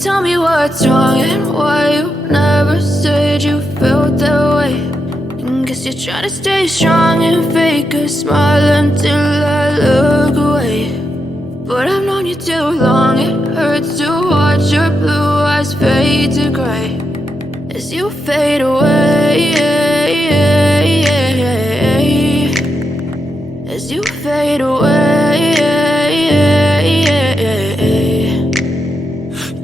Tell me what's wrong and why you never said you felt that way. And guess you're trying to stay strong and fake a smile until I look away. But I've known you too long, it hurts to watch your blue eyes fade to gray as you fade away, as you fade away.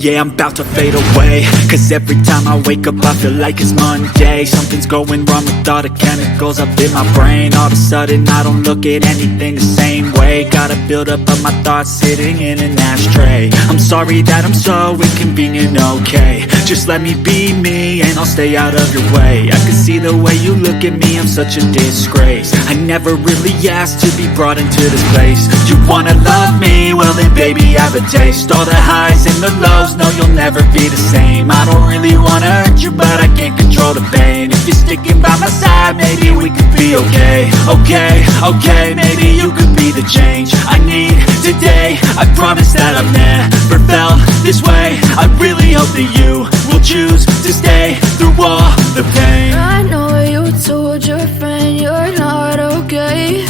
Yeah, I'm about to fade away, cause every time I wake up I feel like it's Monday. Something's going wrong with all the chemicals up in my brain. All of a sudden I don't look at anything the same way. Got a buildup of my thoughts sitting in an ashtray. I'm sorry that I'm so inconvenient, okay. Just let me be me and I'll stay out of your way. I can see the way you look at me, I'm such a disgrace. I never really asked to be brought into this place. You wanna love me? Well then baby I have a taste. All the highs and the lows, no, you'll never be the same. I don't really wanna hurt you, but I can't control the pain. If you're sticking by my side, maybe we could be okay. Okay, maybe you could be the change I need today. I promise that I've never felt this way. I really hope that you will choose to stay through all the pain. I know you told your friend you're not okay.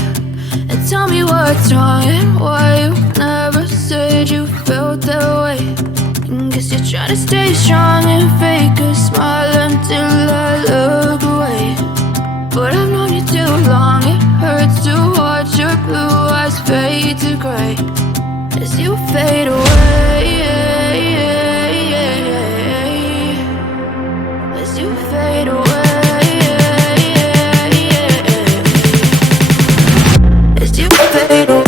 And tell me what's wrong and why you never said you felt that way. And guess you're trying to stay strong and fake a smile until I look away. But I've known you too long, it hurts to watch your blue eyes fade to gray as you fade away, as you fade away, as you fade away.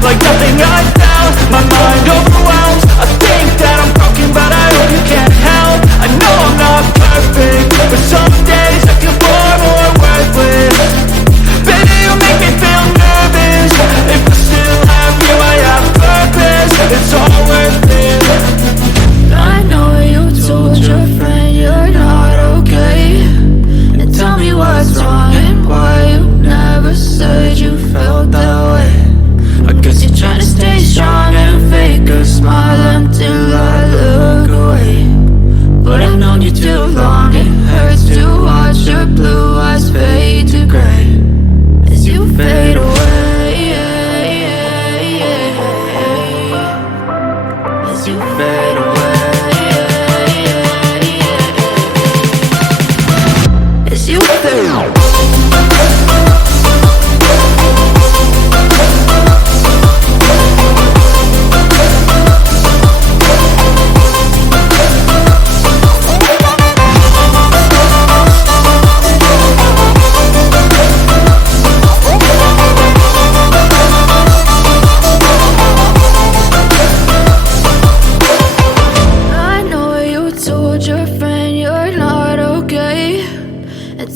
Like nothing I felt, my mind overwhelms. I think that I'm broken, but I hope you can't help. I know I'm not perfect, but some days I feel far more worthless. Baby, you make me feel nervous. If I still have you, I have purpose. It's all worth it. I know you told your friend you're not okay. And tell me what's wrong and why you never said you felt that way. I guess you're trying to stay strong and fake a smile until I look away. But I've known you too long, it hurts to watch your blue eyes fade to gray as you fade away, as you fade away, as you fade away.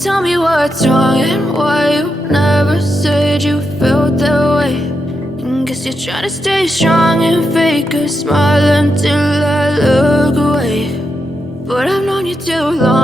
Tell me what's wrong and why you never said you felt that way. And guess you're trying to stay strong and fake a smile until I look away. But I've known you too long.